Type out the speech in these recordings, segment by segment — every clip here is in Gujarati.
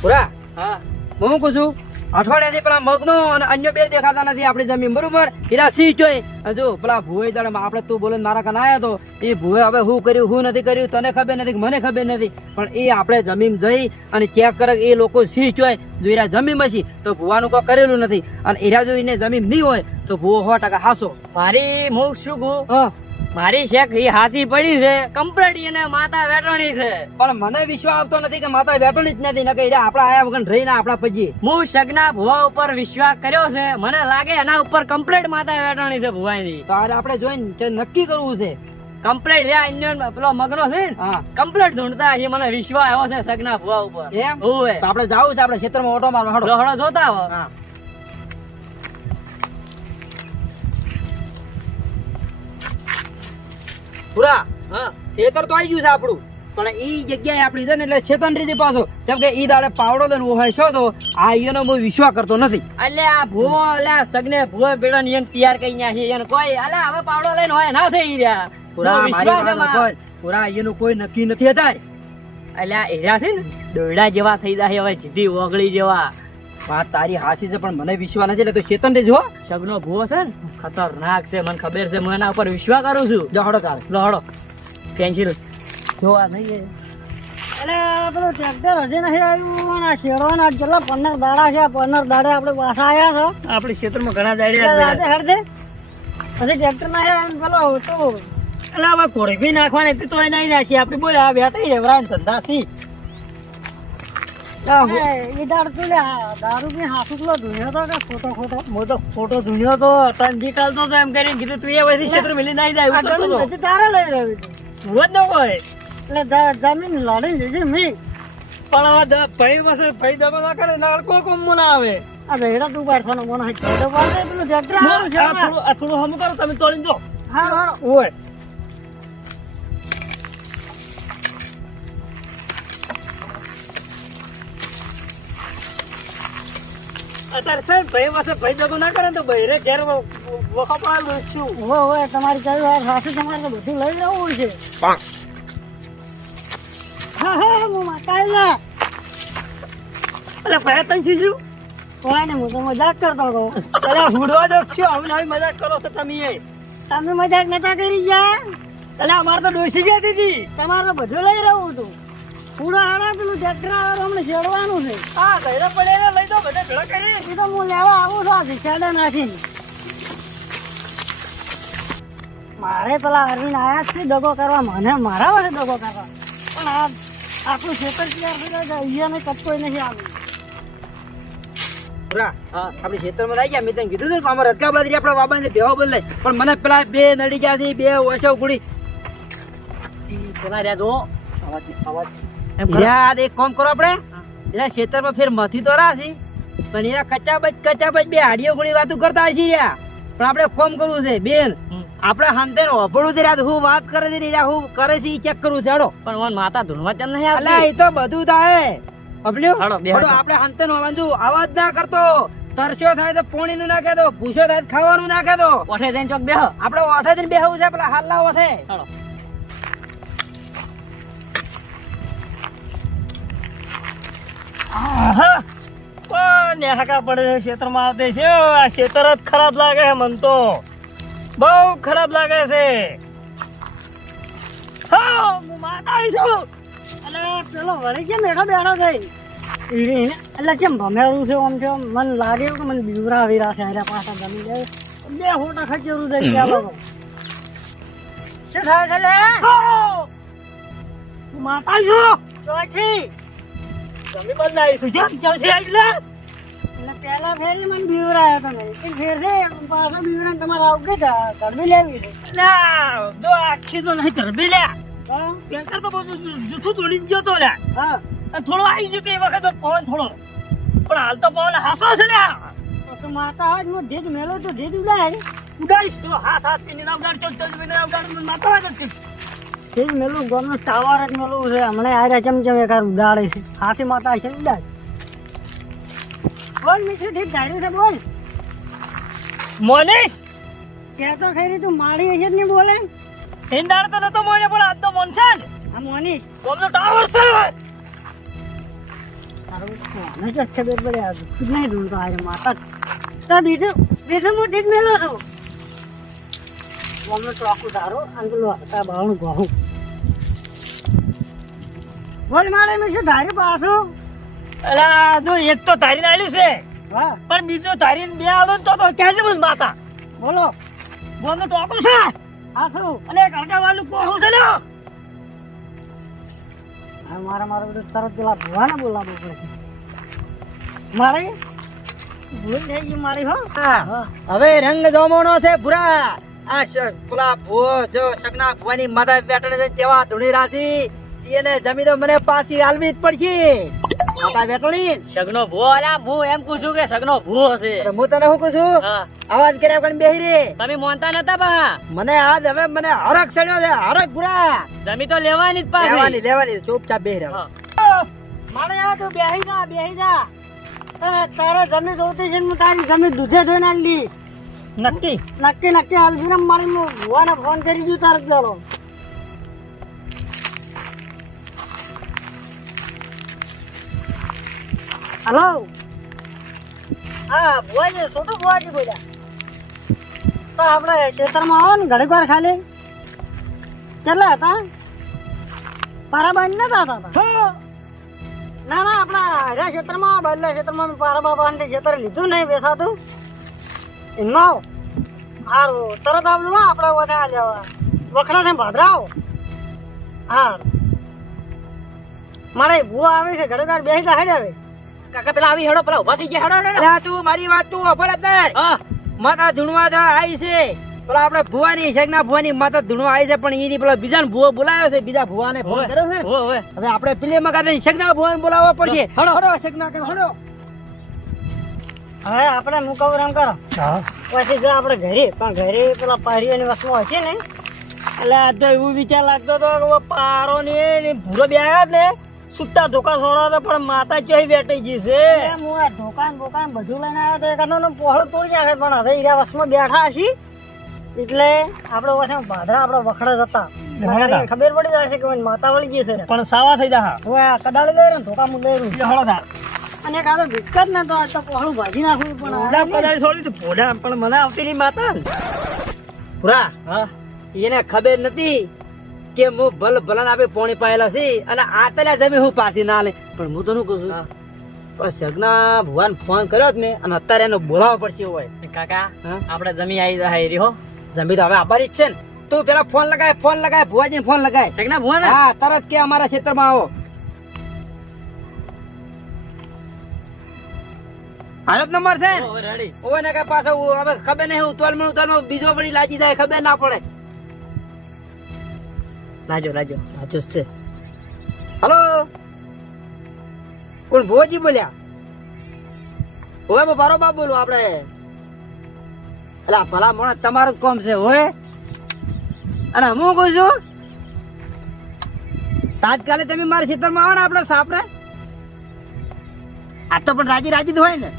પૂરા હા હું કહું છું અઠવાડિયાથી પેલા મગનો અને અન્ય બે દેખાતા નથી આપણી જમીન બરોબર હીરા સી જોઈ જો પેલા ભુવે દડે આપણે તું બોલે મારા કાન આવ્યો તો એ ભુવે હવે હું કર્યું હું નથી કર્યું તને ખબર નથી મને ખબર નથી પણ એ આપણે જમીન જઈ અને ચેક કરે એ લોકો સી જોઈ જો હીરા જમીન છે તો ભુવાનું કોઈ કરેલું નથી અને હીરા જો એને જમીન નહીં હોય તો ભુવો 100% હાસો મારી હું શું કહું હા મારી શેક ઈ હાસી પડી છે કમ્પ્લીટ એને માતા વેટણી છે પણ મને વિશ્વાસ આવતો નથી કે માતા બેઠોની જ નથી નકે હીરા આપણા આયા વગર રહીને આપણા પજી હું સગના ભુવા ઉપર વિશ્વાસ કર્યો છે મને લાગે એના ઉપર કમ્પ્લીટ માતા વેટણી છે ભુવાની તો આજે આપણે જોઈને નક્કી કરવું છે કમ્પ્લીટ રહ્યા ઇન્ડિયન પેલો મગનો છે ને હા કમ્પ્લીટ ઢૂંઢતા છે મને વિશ્વાસ આવ્યો છે સગના ભુવા ઉપર એમ હોવે તો આપણે જાવું છે આપણે ક્ષેત્રમાં ઓટો મારવા હાડો લહડો જોતા આવો હા પૂરા હા ખેતર તો આવી ગયું છે આપણું પણ ઈ જગ્યાએ આપણી છે ને એટલે ચેતન રીતે પાછો કેમ કે ઈ દાડે પાવડો દે હોય છો તો આ ઈનો હું વિશ્વાસ કરતો નથી એટલે આ ભુવો એટલે સગને ભુવો પેલો નિયમ તૈયાર કરી નાખી એને કોઈ એટલે હવે પાવડો લઈને હોય ના થઈ રહ્યા પૂરા બહુ મારી વિશ્વાસ વાત એમાં. કર પૂરા ઈનું કોઈ નક્કી નથી અત્યારે એટલે આ એરા છે ને દોરડા જેવા થઈ જાય હવે જીધી ઓગળી જેવા વાત તારી હાસી છે પણ મને વિશ્વાસ નથી એટલે તો ચેતન રે જો સગનો ભુવો છે ને ખતરનાક છે મને ખબર છે હું એના ઉપર વિશ્વાસ કરું છું જહડો તારે લહડો પેન્સિલ જોવા નહીં એટલે પેલું ટ્રેક્ટર હજી નથી આવ્યું અને શેરવાના જેટલા 15 દાડા છે 15 દાડે આપણે પાછા આવ્યા છો આપણા ક્ષેત્રમાં ઘણા એટલે દાડિયા રાતે હરદે હજી ટ્રેક્ટર ના આવ્યું પેલો તો એટલે હવે કોળી બી નાખવાની તો એ નહીં નાખી આપણે બોલ આ બેઠા એવરા ધંધા સી એ દાડ તું લે દારૂ બી હાસુ પેલો ધોયો તો કે ખોટો ખોટો હું તો ફોટો ધૂણ્યો તો તંજી કાલતો તો એમ કરીને કીધું તું એ બધી ક્ષેત્ર મિલી નાઈ જાય એવું કરતો આગળ હતો. પછી તારે લઈ રહ્યું હતું રોજ ન હોય એટલે જમીન લડી લીધી મેં પણ હવે ભાઈ પાસે ભાઈ દબો ના કરે ના કોઈ કોમ ના આવે આ ભેડા તું પાડવાનો મને હજી તો પાડે પેલું ટ્રેક્ટર આવ્યું છે આ થોડું હમ કરો તમે તોડીને જો હા હા ઓય અત્યારે છે ભાઈ પાસે ભાઈ દબો ના કરે તો ભાઈ રે ઘેર વખો પાડું છું હોય હોય તમારી કઈ વાર સાસુ તમારે તો બધું લઈ રહેવું છે હા હા હું માતા ના એટલે ભાઈ તને શીખ્યું કોઈ ને હું તો મજાક કરતો હતો અરે ભૂડવા દો છો હવે આવી મજાક કરો છો તમે તમે મજાક નતા કરી ગયા એટલે અમારે તો ડોસી જતી હતી તમારે તો બધું લઈ રહ્યું હતું પૂરા હાડા પેલું ટ્રેક્ટર આવે હમણાં છેડવાનું છે હા ગયડા પડ્યા લઈ દો બધા ભેળા કરી એ તો હું લેવા આવું છું આ છેડા નાખીને મારે પેલા અરવિંદ આયા જ છે દગો કરવા મને મારા પાસે દગો કરવા પણ આ આખું ખેતર તૈયાર થઈ જાય અહીંયાને કપકો નથી આવ્યું પૂરા હા આપણી ક્ષેત્રમાં આવી ગયા મેં તને કીધું હતું કે અમારે રજકા બાજરી આપણા બાબાને ભેહો બદલાય પણ મને પેલા બે નડી ગયા છે બે ઓછો ગુડી પેલા રહ્યા જો અવાજ એમ કરો. યાર એક કામ કરો આપણે એના ક્ષેત્રમાં ફેર મથી તો રાશી પણ એના કચાબચ બે હાડીઓ ગુડી વાતો કરતા હશે રહ્યા પણ આપણે કોમ કરવું છે બેન આપણે હાંતે ઓભળું છે રાત હું વાત કરે છે ને હું કરે છે ઈ ચેક કરવું છે હાડો પણ ઓન માતા ધૂણવા ચમ નહીં અલા આવતી એ તો બધું થાય અબલ્યો હાડો, બે હાડો હાડો. આપણે હાંતે નો અવાજ ના કરતો તરસ્યો થાય તો પાણી નું ના કહેતો ભૂસો થાય તો ખાવાનું ના કહેતો ઓઠે જઈને ચોક બેહો આપણે ઓઠે જઈને બેહવું છે પેલા હાલના ઓઠે હાલો આહા કોણ નેહાકા પડે છે ક્ષેત્રમાં આવતે છે આ ક્ષેત્ર જ ખરાબ લાગે છે મન તો બહુ ખરાબ લાગે છે હા હું માતા આવી છું એટલે પેલો વળી કેમ બેઠો બેઠો થઈ એટલે કેમ ભમેરું છે આમ છે મને લાગે એવું કે મને બીવરા આવી રહ્યા છે હારે પાછા જમી જાય બે હોટા ખચેરું થઈ ગયા લોકો શું થાય છે લે હું માતા આવી છું ચોથી તમે બદલાવી છું જેમ ચાલશે એટલે એટલે પહેલા ફેરી મને બીવરાયા તમે એક ફેર છે પાછા બીવરા તમારે આવું કે ગરમી લેવી છે ના જો આખી તો નહીં ધરબી લે હા પેકર તો બધું જૂઠું તોડી ગયો તો લે હા અને થોડો આવી ગયો તો એ વખત પવન થોડો પણ હાલ તો પવન હાસો છે લે તો માતા આજ હું ધીજ મેલો તો ધીજ ઉડાય ઉડાઈશ તો હાથ પીને નામ ગાડ ચોક ચોક પીને નામ ગાડ માતા વાગે છે ધીજ મેલું ગમનું ટાવર જ મેલું છે હમણાં આર્યા ચમચમ એકાર ઉડાડે છે હાથી માતા છે ઉડાય બોલ મીઠું ઠીક ધાર્યું છે બોલ મોનીશ કે તો ખરી તું મારી હશે જ નહીં બોલે હિંદાડ તો નતો મોને પણ આજ તો મોન છે ને આ મોની કોમનો ટાવર છે મને જ ખબર પડે આ દુઃખ નહીં ઢૂંઢતો આજે માતા તો બીજું મોટી જ મેલો છું અમને ચોખ્ખું તારો અને પેલું હતા બાવણું ઘઉં બોલ મારે મેં શું ધારી પાછું અલા જો એક તો તારીને આલ્યું છે વાહ પણ બીજો તારીને બે આલો તો ક્યાં છે બસ માતા બોલો બોલનો ટોકું છે હા શું અને કાકા વાળું કોહું છે લ્યો મારા બધું તરત પેલા ભુવાને બોલાવવું પડે મારે ભૂલ થઈ ગઈ મારી હો હવે રંગ જમવાનો છે ભૂરા આ પેલા ભૂવો જો સગના ભુવાની માતા બેઠે છે તેવા ધૂણી રાશી એને જમી તો મને પાછી આલવી જ પડશે માતા બેઠણી સગનો ભૂવો અલા હું એમ કહું છું કે સગનો ભૂવો હશે હું તને શું કહું છું અવાજ કર્યા પણ બેહી રે તમે માનતા નતા બા મને આજ હવે મને હરખ સડ્યો છે હરખ ભૂરા જમી તો લેવાની જ લેવાની ચૂપચાપ બેહી રહ્યો મારે આ તો બેહી જા તારે જમી જોતી છે ને હું તારી જમી દૂધે ધોઈને આલી નક્કી નક્કી હાલવીને મારી હું ભુવાને ફોન કરી દઉં તારે ચાલો હલો હા ભુવાજી છોટું ભુવાજી બોલ્યા તો આપણે ખેતરમાં આવો ને ઘડીક વાર ખાલી કેટલા હતા પારાબાઈ નતા હતા ના આપણા હર્યા ક્ષેત્રમાં બદલા ક્ષેત્રમાં પારા બાબા ખેતર લીધું નહીં બેસાતું એમાં સારું તરત આવજો આપણે બધા લેવા વખડા થઈને ભાદરાવ હા મારે ભૂવા આવે છે ઘડીક વાર બેસી હેડ આવે કાકા પેલા આવી હેડો પેલા ઉભા થઈ ગયા હેડો લા તું મારી વાત તું અફર અત્યારે માતા ધૂણવા આવી છે પેલા આપણે ભુવાની શેખના ભુવાની માતા ધૂણવા આવી છે પણ એની પેલા બીજા ભુવો બોલાવ્યો છે બીજા ભુવાને ફોન કર્યો છે હવે આપણે પેલી મગાને શેખના ભુવાને બોલાવવા પડશે હડો શેખના કર હડો હવે આપણે મુકાવું એમ કરો પછી જો આપણે ઘરે પણ ઘરે પેલા પારીઓની વસ્તુ હશે ને એટલે આ તો એવું વિચાર લાગતો હતો કે પારો ને ભૂરો બે આવ્યા જ ને સુટ્ટા ધોકા સોડા પણ માતા ક્યાંય બેઠી ગઈ છે હું આ દુકાન બધું લઈને આવ્યો તો એકાદો પહોળો તોડી નાખે પણ હવે હીરા વસમાં બેઠા છીએ એટલે આપણે વસમાં ભાદરા આપણે વખડા હતા ખબર પડી જાય છે કે માતા વળી ગઈ છે પણ સાવા થઈ જા હવે આ કદાળી લઈ રહ્યો ધોકા મું લઈ રહ્યું અને એક આ તો દિક્કત ના તો આ તો પહોળું ભાજી નાખવું પણ કદાચ છોડી તું ભોડા પણ મને આવતી નહીં માતા પૂરા એને ખબર નથી કે હું ભલન આપે પોણી પાયેલા છે અને આતલ્યા જમી હું પાછી ના લે પણ હું તો શું કહું છું પણ સગના ભુવાન ફોન કર્યો જ ને અને અત્યારે એને બોલાવવા પડશે હોય કાકા આપણે જમી આવી જાય રહ્યો જમી તો હવે આભારી જ છે ને તું પેલા ફોન લગાય ભુવાજીને ફોન લગાય સગના ભુવા હા તરત કે અમારા ક્ષેત્રમાં આવો હાલત નંબર છે રેડી ઓવે ને કે પાછો હવે ખબર નહીં ઉતવાલમાં બીજો વળી લાગી જાય ખબર ના પડે લાજો છે હલો કોણ ભુવાજી બોલ્યા ઓય બરોબર બોલું આપણે અલા ભલા મોણા તમારું જ કોમ છે હોય અને હું કહું છું તાત્કાલિક તમે મારા ખેતરમાં આવો ને આપણે સાપરે આ તો પણ રાજી જ હોય ને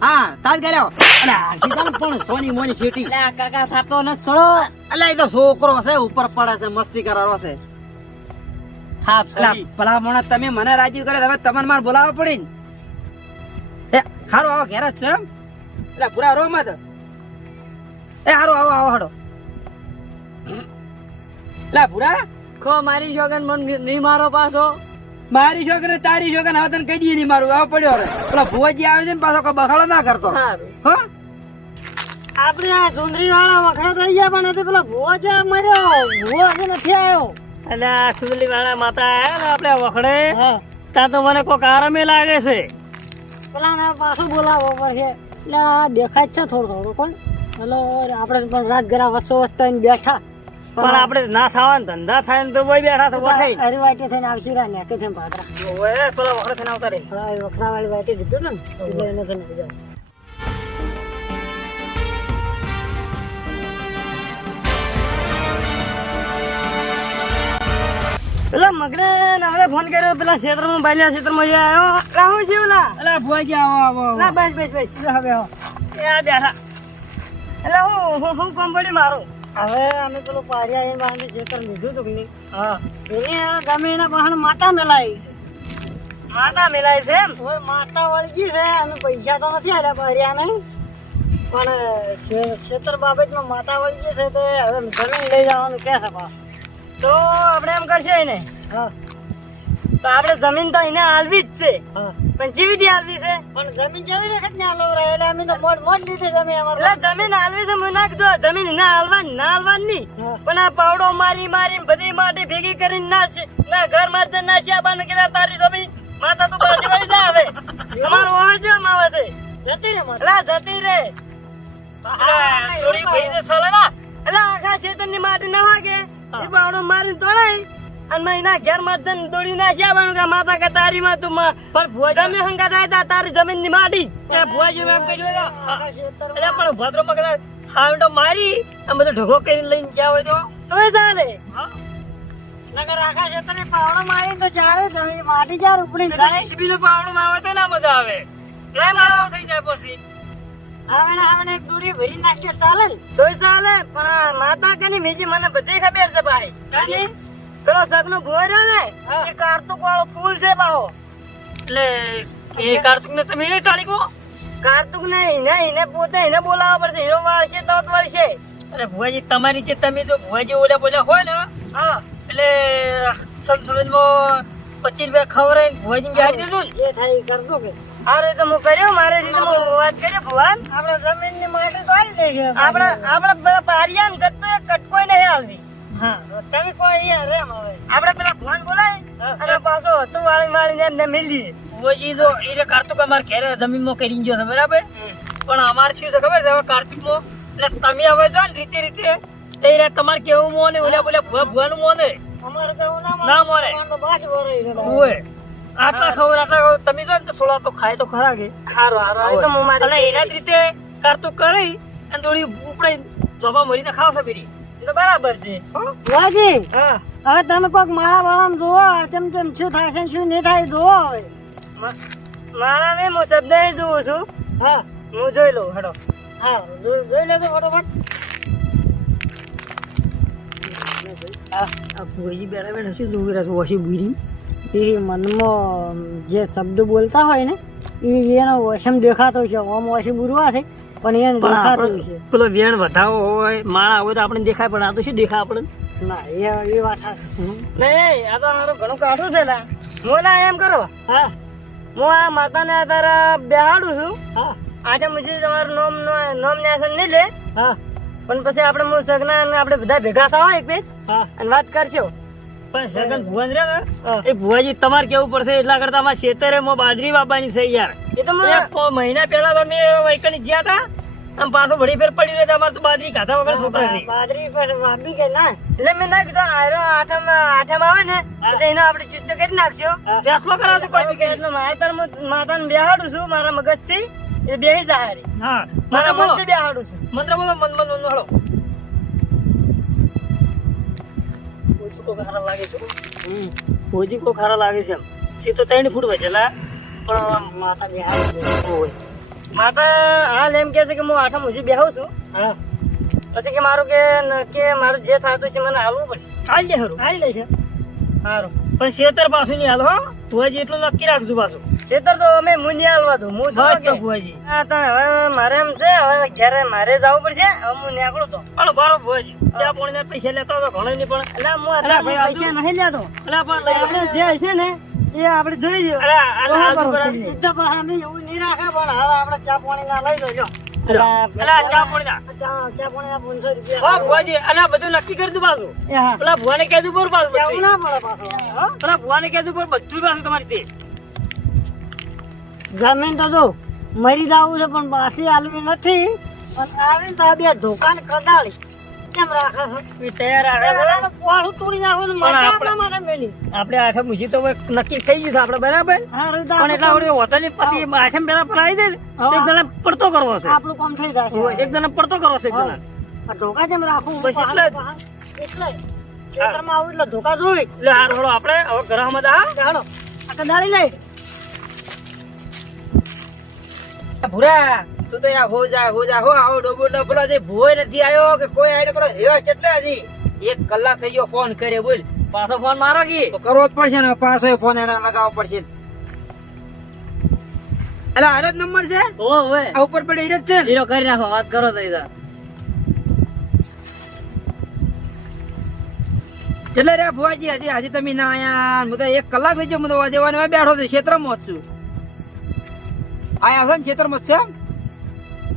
હા તાત્કાલિક આવો અલા પણ સોની મોની સીટી કાકા થાપતો ન છોડો અલા એ તો છોકરો છે ઉપર પડે છે મસ્તી કરાવો છે થાપ ભલા મોણા તમે મને રાજી કરે હવે તમને મારે બોલાવવા પડી ને હારું આવો ઘેર જ છો એમ એટલે પૂરા રો મત હારું આવો હડો એટલે પૂરા ખો મારી શોગન મન નહીં મારો પાછો મારી છોકરી તારી છોકરી હવે તને કઈ દી નહીં મારું હવે પડ્યો પેલા ભુવાજી આવે છે ને પાછો કોઈ બખાડો ના કરતો હો આપણે આ સુંદરી વાળા વખડા થઈ ગયા પણ હજી પેલા ભુવા છે મર્યો ભુવા હજી નથી આવ્યો એટલે આ સુંદરી વાળા માતા આયા ને આપણે વખડે ત્યાં તો મને કોઈ આરામે લાગે છે પેલા ને પાછું બોલાવવો પડશે એટલે આ દેખાય જ છે થોડું કોણ હલો આપણે પણ રાત ઘરા વચ્ચો વચ્ચા બેઠા પણ આપણે ના સાવાન ધંધા થાય ને તો કોઈ બેઠા તો વઠાઈ અરે વાટે થઈને આવશે રા ને કે છે ભાદરા ઓય પેલા વખડે થઈને આવતા રે હા એ વખરા વાળી વાટે દીધું ને એટલે એને થઈને જાય પેલા મગરે નાલે ફોન કર્યો પેલા ક્ષેત્રમાં બાલ્યા ક્ષેત્રમાં આવ્યો રાહુ જીવલા અલા ભુવાજી આવો ના બસ હવે હો એ બેઠા એટલે હું કામ પડી મારું હવે અમે પેલું પારિયા એને ક્ષેત્ર લીધું હતું કે નહીં હા એને ગમે એના બહાર માતા મેલાઈ છે માતા મિલાય છે એમ ઓય માતા વળગી છે અને પૈસા તો નથી આલ્યા ભર્યા નહીં પણ ક્ષેત્ર બાબતમાં માતા વળગી છે તો હવે જમીન લઈ જવાનું કે છે પાછું તો આપણે એમ કરશે ને હા તો આપણે જમીન તો એને આલવી જ છે પણ જેવી રીતે આલવી છે પણ જમીન જેવી રીતે જ આલવ રહે એટલે અમે તો મોટ લીધી જમીન અમારે એટલે જમીન આલવી છે મને નાખ દો જમીન ના આલવાની ના આલવાની નહીં પણ આ પાવડો મારી મારી બધી માટી ભેગી કરીને ના ઘર માં ના શ્યાબાનું કે તારી જમીન માતા તું પાછી વળી જા હવે તમારો અવાજ આમ આવે છે જતી રે માતા જતી રે થોડી ભાઈને સલે ના એટલે આખા ખેતરની માટી ના વાગે એ પાવડો મારીને તોડાય અને મહિના ઘેર માં દોડી ના શ્યાબાનું કે માતા કે તારી માં તું પણ ભુવાજી જમીન હંગા થાય તારી જમીન ની માટી એ ભુવાજી એમ કહ્યું એટલે પણ ભદ્ર મગર હાવડો મારી આ બધો ઢગો કરીને લઈને ગયા હોય તોય ચાલે હા નગર આખા ખેતરને પાવડો મારી તો ચાલે જમીન માટી ચાર ઉપડી જાય સીબી નો પાવડો ના આવે તો ના મજા આવે એ મારો થઈ જાય પછી આવણે એક દોરી ભરી નાખીએ ચાલે ને તોય ચાલે પણ આ માતા કે મેજી મને બધી ખબર છે ભાઈ ચાલે પેલો સગનો ભોય રહ્યો ને એ કાર્તુક વાળો ફૂલ છે પાહો એટલે એ કાર્તિક ને તમે એને ટાળી ગો કાર્તુક ને એને પોતે એને બોલાવવા પડશે હીરો વાળશે તો જ વળશે અરે ભુવાજી તમારી જે તમે જો ભુવાજી ઓલા બોલ્યા હોય ને હા એટલે સંસદમાં 25 રૂપિયા ખવડાવીને ભુવાજી બેહાડી દીધું ને એ થાય કરતો કે આ રીતે હું કર્યો મારે રીતે હું વાત કર્યો ભગવાન આપણે જમીન ની માટી તો આલી દે છે આપણે પેલા પારિયા ને ગત્તો એક કટકોય નહીં આલવી હા તમે કોઈ અહીંયા રેમ હવે આપણે પેલા ભગવાન બોલાય અને પાછો હતું વાળી મારીને એમને મિલી ભુવાજી જો એ કાર્તિક અમાર ઘરે જમીનમાં કરી ગયો છે બરાબર પણ અમારે શું છે ખબર છે હવે કાર્તિકમાં એટલે તમે હવે જો ને રીતે તે રે તમારે કેવું મોને ઓલા બોલે ભુવાનું મોને અમારે તો એવું ના મોને બાજ વરાઈ ઓય આટલા ખબર તમે જો ને તો થોડા તો ખાય તો ખરા કે હારો હારો તો હું મારી એટલે એના જ રીતે કાર્તિક કરી અને થોડી ઉપડે જોબા મરીને ખાવ છે બીરી તો બરાબર છે વાજી હા હવે તમે કોક મારા વાળામાં જોવો તેમ શું થાય છે શું નહીં થાય જોવો હવે મારા ને હું શબ્દ જોઉં છું હા હું જોઈ લઉં હેડો હા જોઈ લેજો ફટોફટ આ ભુવાજી બેઠા બેઠા શું જોઈ રહ્યા છો વસી બુરી એ મનમાં જે શબ્દ બોલતા હોય ને એનો વસમ દેખાતો છે ઓમ વસી બુરવા છે પણ એને દેખાતું છે પેલો વેણ વધાવો હોય માળા હોય તો આપણે દેખાય પણ આ તો શું દેખાય આપણે ના એ વાત નહીં આ તો મારું ઘણું કાઢું છે ને હું ના એમ કરો હા હું આ માતાને અત્યારે બેહાડું છું હા આજે મુજે તમારું નોમિનેશન નહીં લે હા પણ પછી આપણે હું સગના અને આપણે બધા ભેગા થવા એક પેજ હા અને વાત કરશો પણ સગન ભુવન રે ને એ ભુવાજી તમારે કેવું પડશે એટલા કરતા અમારા ખેતરે બાજરી વાવવાની છે યાર એ તો એક મહિના પહેલા તો મેં વૈકણી ગયા હતા આમ પાછો વળી ફેર પડી રહે અમારે તો બાજરી ખાધા વગર છોકરા નહીં બાજરી વાપી કે ના એટલે મેં ના કીધું આયરો આઠમ આવે ને એટલે એનો આપણે ચિત્ત કરી નાખશો ફેસલો કરાવજો કોઈ બી એટલે માતાને બેહાડું છું મારા મગજ થી એ બેહી જાય હા મારા મન થી બેહાડું છું મંત્ર બોલો મન હળો ખરાબ લાગે છે ભોજી કો ખરાબ લાગે છે સી તો 3 ફૂટ વજેલા પણ માતા બેહાડું હોય માતા હાલ એમ કે છે કે હું આઠમ ઉજી બેહું છું હા પછી કે મારું કે મારું જે થતું છે મને હાલવું પડશે હાલ દે હરું હાલ દે છે સારું પણ શેતર પાછું નહીં હાલ હો ભુવાજી એટલું નક્કી રાખજો પાછું શેતર તો અમે મુંજી હાલવા દઉં હું બસ તો ભુવાજી હા તો હવે મારે એમ છે હવે ઘરે મારે જવું પડશે હવે હું નીકળું તો પણ બરો ભુવાજી ચા પાણી પૈસા લેતા તો ઘણો નહીં પણ એટલે હું અત્યારે પૈસા નહીં લેતો અલા પણ આપણે જે હશે ને એ આપણે જોઈ લઈએ તો પણ અમે એવું નહીં રાખે પણ હવે આપણે ચા પાણી ના લઈ લેજો અલા ચા પાણી ના ચા પાણી ના 500 રૂપિયા હા ભુવાજી અલા બધું નક્કી કરી દઉં પાછું પેલા ભુવાને કહેતું પર પાછું જવું ના પડે પાછું પેલા ભુવાને કહેતું પર બધું પાછું તમારી તે જમીન તો જો મરી જવું છે પણ પાછી આલવી નથી અને આવીને તો બે ધોકાને કદાળી કેમ રાખે છે તૈયાર આવે છે પોળું તોડી નાખવાનું આપણા માટે મેલી આપણે આઠમ મુજી તો નક્કી થઈ ગયું છે આપણે બરાબર પણ એટલા વડે હોતા નહીં પછી આઠમ પેલા પર આવી જાય ને એક જણા પડતો કરવો છે આપણું કામ થઈ જશે એક જણા પડતો કરવો છે એક જણા આ ધોકા જેમ રાખું બસ એટલે ખેતરમાં આવું એટલે ધોકા જોઈ એટલે હાર હળો આપણે હવે ઘરમાં દા ચાલો આ કદાળી લઈ ભૂરા તું તો યાર હો જા હો આવો ડબલો જે ભોય નથી આવ્યો કે કોઈ આઈને પેલો હેવા કેટલા હજી 1 કલાક થઈ ગયો ફોન કરે બોલ પાછો ફોન મારો કી તો કરવો જ પડશે ને પાછો ફોન એને લગાવવો પડશે એટલે આનો જ નંબર છે ઓવે આ ઉપર પડે ઈ જ છે ને? હીરો કરી નાખો વાત કરો તો ઈધર એટલે રે ભુવાજી હજી તમે ના આયા હું તો 1 કલાક થઈ ગયો હું તો વાજવાની બેઠો છું ક્ષેત્રમાં જ છું આયા છે ને ક્ષેત્રમાં જ છે એમ?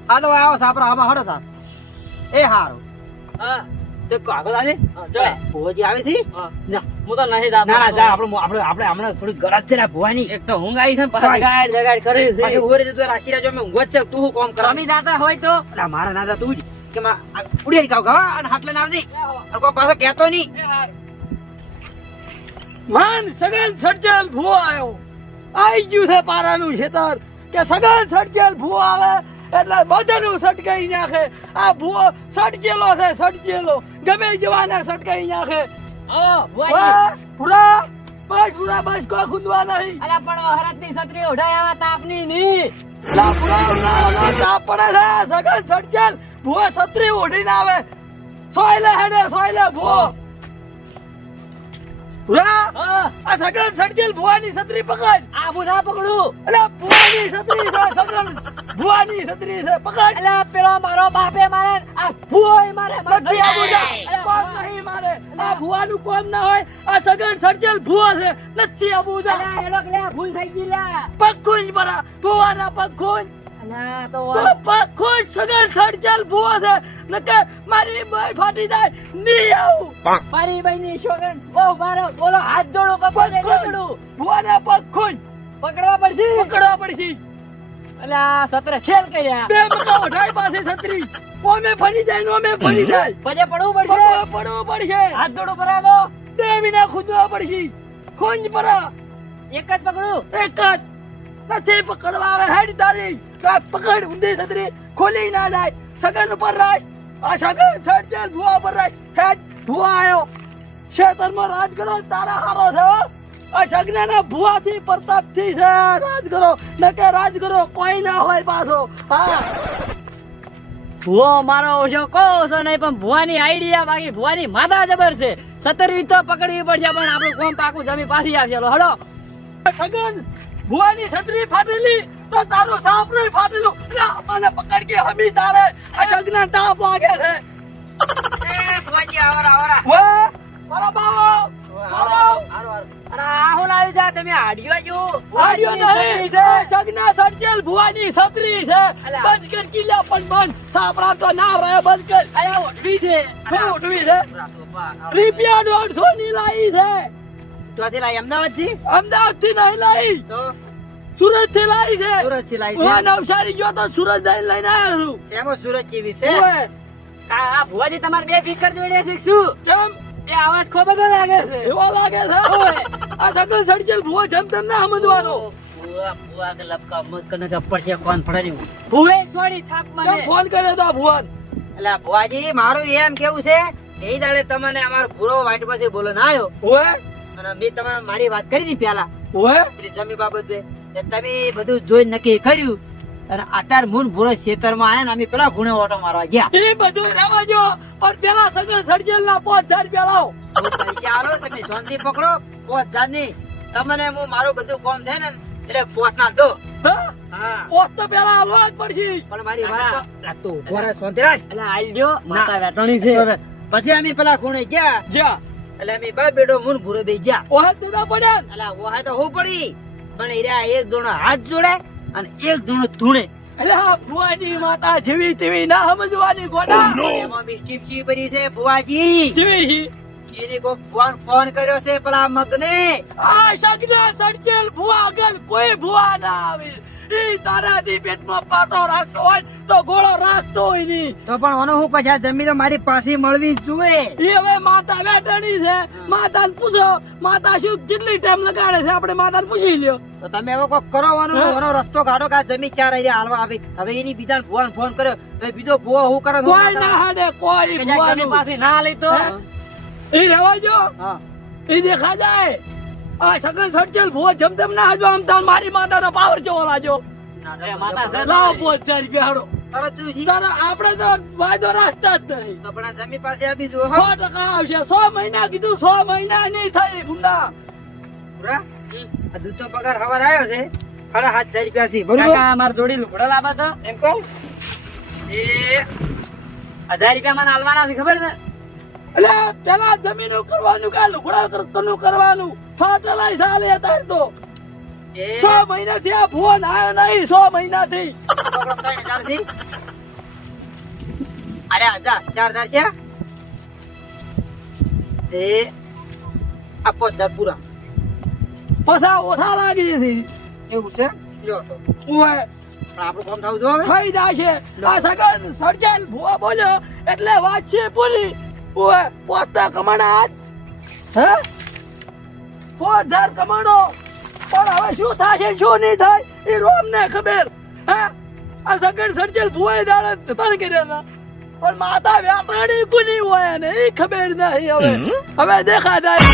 હા તો આવો સાપરા આમાં હડો સાપ એ હારું હા તો કાગળ આલે જા ભુવાજી આવે છે હા જા હું તો નહીં જાતો ના ના જા આપણે હમણાં થોડી ગરજ છે ને ભુવાની એક તો ઊંઘ આવી છે ને પાછી ગાડ જગાડ કરી છે પાછી ઉભો રહેજે તું રાશી રાજો મેં ઊંઘ જ છે તું શું કામ કરા તમે જાતા હોય તો અલા મારા ના જા તું જ કે ઉડી કાવ ગા અને હાથ લઈને આવજે અને કોઈ પાછો કહેતો નહીં માન સગન સડજેલ ભૂવો આવ્યો આઈ ગયું છે પારાનું ખેતર કે સગન સડજેલ ભૂવો આવે એટલે બધાનું સટકાઈ નાખે આ ભૂવો સડજેલો છે સડજેલો ગમે જવાના સટકાઈ નાખે ઓ ભુવાજી વાહ, પૂરા બસ કોઈ ખુંદવા નહીં અલા પણ હરતની છત્રી ઉડાય આવા તાપની ની લા પૂરા ઉનાળાનો તાપ પડે છે સગન સડજેલ ભૂવો છત્રી ઉડીને આવે સોયલે હેડે સોયલે ભૂવો પૂરા હા આ સગન સડજેલ ભૂવાની છત્રી પકડ આબુ ના પકડું અલા ભૂવાની છત્રી છે સગન ભૂવાની છત્રી છે પકડ અલા પેલો મારો બાપે મારે આ ભુવોય મારે નથી આ બધા કોમ નહીં મારે આ ભૂવાનું કોમ ના હોય આ સગન સડજેલ ભૂવા છે નથી આ બધા અલા હેલો કે ભૂલ થઈ ગઈ લા પગખુંજ બરા ભૂવાના પગખુંજ અલા તો તો પગખુંજ સગન સડજેલ ભૂવા છે નકે મારી બાઈ ફાટી જાય નહીં આવું મારી બહેની છોકરા બહુ મારો બોલો હાથ જોડો કપો દે પકડું ભૂવાના પગખુંજ પકડવા પડશે પકડવા પડશે અલા સત્ર ખેલ કર્યા બે મકા વઢાઈ પાસે છત્રી ઓમે ફરી જાય નો મે ફરી જાય પજે પડવું પડશે પડવો પડશે હાથ જોડો પરા દો બે વિના ખુદવા પડશે ખુંજ પરા એક જ પકડું એક જ નથી પકડવા આવે હેડ તારી પકડ ઊંધી છત્રી ખોલી ના જાય સગન ઉપર રાખ આ સગન સડજેલ ભુવા પર રાખ હેડ ભુવા આયો ખેતરમાં રાજ કરો તારા હારો છે હો. આ સગનાના ભુવાથી પ્રતાપથી છે રાજ કરો નકે રાજ કરો કોઈ ના હોય પાછો હા ભુવો મારો ઓછો કહો છો નહીં પણ ભુવાની આઈડિયા બાકી ભુવાની માથા જબર છે 17 તો પકડવી પડશે પણ આપણું કોમ પાકું જમી પાછી આવશે હલો સગન ભુવાની છત્રી ફાટેલી તો તારું સાપ નહીં ફાટેલું ના મને પકડ કે હમી તારે આ સગના તાપ લાગે છે ભુવાજી આવરા આવરા વાહ મારા બાવો મારો અરે આ હું લાવ્યું છે તમે હાડ્યો જો આડિયો નહીં આ સગના સડજેલ ભુવાની છત્રી છે અલા. બંધ કર કિલ્લા પણ બંધ સાપરા તો ના રહે બંધ કર અરે ઓઢવી છે શું ઉઠવી છે રૂપિયા 150 ની લાઈ છે ચોથી લાઈ અમદાવાદ થી અમદાવાદ થી નહીં લાઈ તો સુરત થી લાઈ છે સુરત થી લાઈ હું નવસારી ગયો તો સુરત જઈને લઈને આવ્યો છું તેમાં સુરત કેવી છે ઓય, આ ભુવાજી તમારે બે ફિકર જોડે છે શું ચમ એ આવાજ ખૂબ બધો લાગે છે એવો લાગે છે આ સગન સડજેલ ભુવો જેમ તેમ ના સમજવાનો ભુવા ભુવા કે લપકા મત કરને કે પડશે કોણ ફડાની ભુવે છોડી થાપ કેમ મને ફોન કર્યો તો આ ભુવન એટલે ભુવાજી મારું એમ કેવું છે એ દાડે તમને અમારો ભૂરો વાઈટ પાસે બોલો ના આવ્યો ઓય અને મેં તમને મારી વાત કરી હતી પેલા ઓય પેલી જમી બાબતે કે તમે બધું જોઈ નક્કી કર્યું અને અત્યારે મૂન ભૂરો ખેતરમાં આયા ને અમે પેલા ગુણે ઓટો મારવા ગયા એ બધું રહેવા જો પણ પેલા સગન સડજેલ ના 5000 રૂપિયા લાવો તો પૈસા આલો તમે શાંતિ પકડો 5000 નહીં તમને હું મારું બધું કામ થાય ને એટલે 5 ના દો હા હા પોત તો પેલા હાલવા જ પડશે પણ મારી વાત તો રાખતો ઉભો રહે શાંતિ રાખ એટલે આલ્યો માતા વેટણી છે પછી અમે પેલા ખૂણે ગયા જા એટલે અમે બાપ બેટો મૂન ભૂરો બે ગયા ઓહે તુડા પડ્યા ને. એટલે ઓહાય તો હું પડી પણ ઈરા એક જણો હાથ જોડે અને એક જણો ધૂણે એટલે આ ભુવાની માતા જેવી તેવી ના સમજવાની ગોડા એમાં બી સ્ટીપ ચી પડી છે ભુવાજી જેવી હી. એને કોઈ ફોન કર્યો છે પેલા મગને આ સગના સડજેલ ભુવા આગળ કોઈ ભુવા ના આવે ઈ તારાથી પેટમાં પાટો રાખતો હોય તો ગોળો રાખતો હોય ની તો પણ ઓનો હું પછી આ જમી તો મારી પાસે મળવી જ જોઈએ ઈ હવે માતા વેટણી છે માતાને પૂછો માતા શું કેટલી ટાઈમ લગાડે છે આપણે માતાને પૂછી લ્યો તો તમે હવે કોઈ કરો ઓનો રસ્તો કાઢો કે આ જમી ચાર અહીંયા હાલવા આવી હવે એની બીજાને ભુવાને ફોન કર્યો હવે બીજો ભુવો હું કરે કોઈ ના હાડે કોઈ કે જાક તમે ભુવાનું પાસે ના લઈ તો ઈ રહેવા જો હા ઈ દેખા જાય આ સગન સડજેલ ભુવો જમ તેમ ના હાજવા આમ તાર મારી માતાનો પાવર જેવો લાજો એ માતા છે લાવો 5000 રૂપિયા હાડો તરત તું છી તારા આપણે તો વાયદો રાખતા જ નહીં તો પણ આ જમી પાસે આપી જો હો 100% આવશે 100 મહિના કીધું 100 મહિના નહીં થઈ ભૂંડા પૂરા આ દૂધ તો પગાર હવાર આવ્યો છે 7,500 રૂપિયા છે બરોબર કાકા માર જોડી લુગડો લાવવા તો એમ કહું એ 1000 રૂપિયા મને આલવાના છે ખબર છે એટલે પેલા જમીન કરવાનું કે લુગડા કરવાનું કરવાનું ફાટેલાય ચાલે અત્યારે તો એ 6 મહિનાથી આ ફોન આવ્યો નહીં 6 મહિનાથી છોકરો 3,000 થી અરે 4,000 છે એ આ 5,000 પૂરા પછા ઓછા લાગી છે એવું છે લ્યો તો ઓય પણ આપણું કામ થવું જો હવે થઈ જાય છે આ સગન સર્જન ભુવા બોલ્યો એટલે વાત છે પૂરી ઓય પોતા કમાણા આજ હે 5,000 કમાણો પણ હવે શું થાય છે શું નહીં થાય એ રોમ ને ખબર હે આ સગન સર્જન ભુવાએ દાડે તન કર્યા પણ માતા વ્યાપારી કોની હોય ને એ ખબર નહીં હવે દેખા જાય